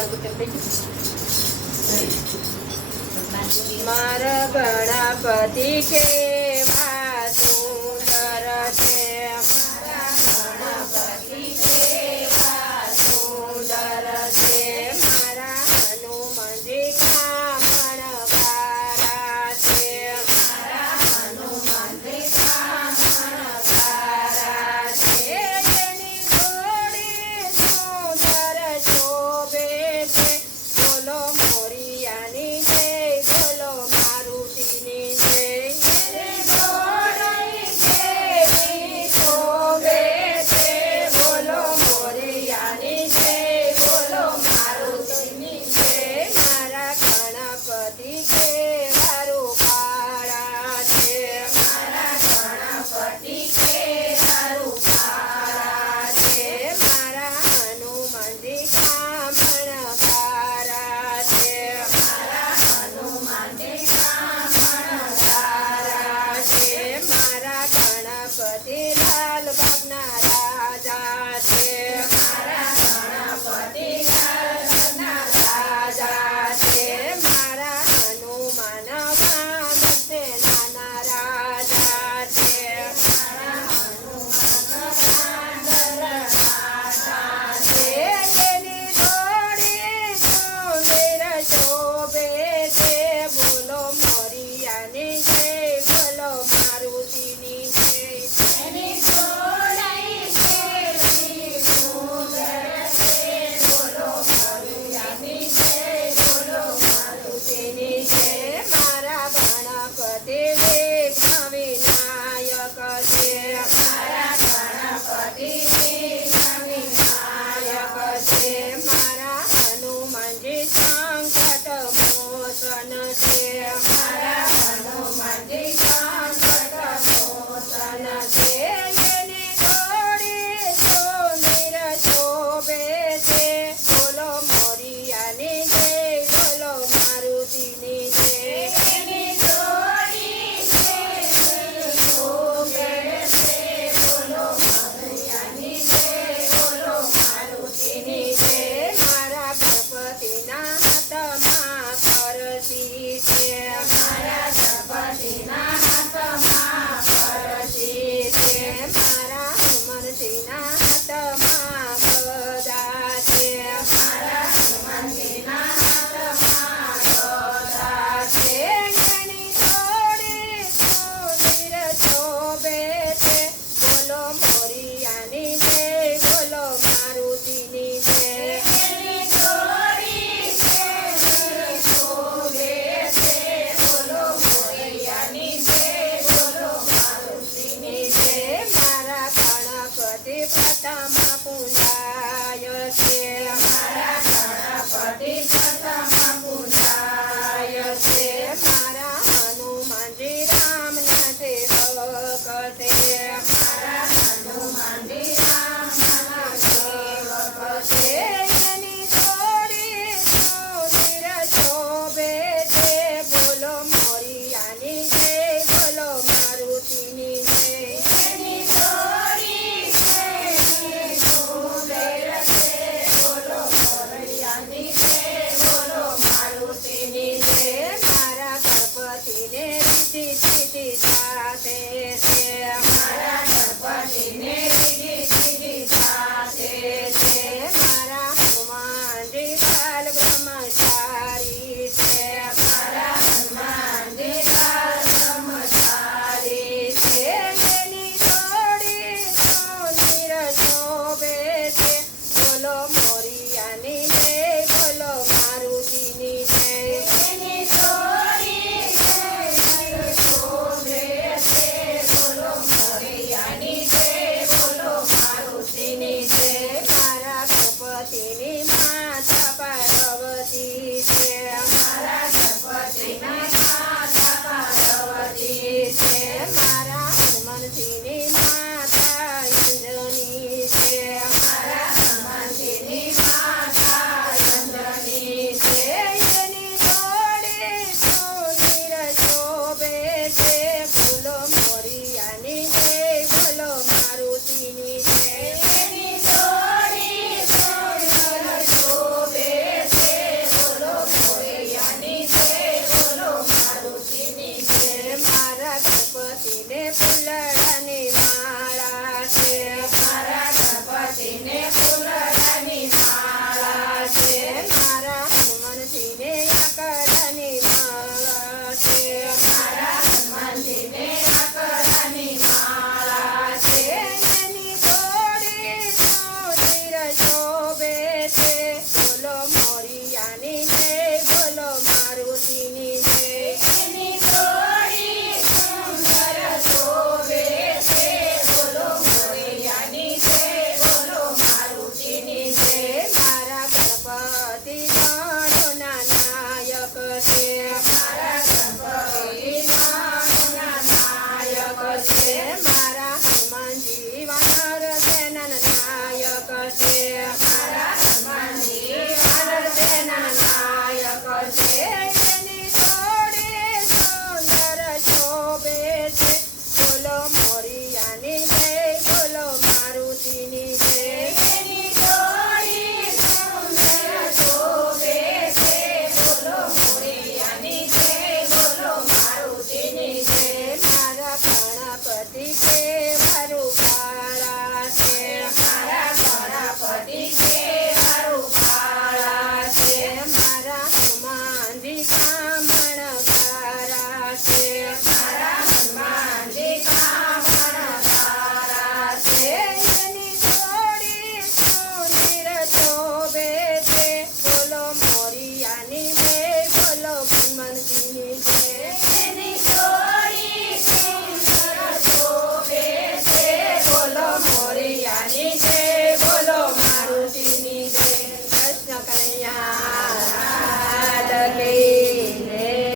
મારું બટન થઈ ગયું મારા ગણપતિ કે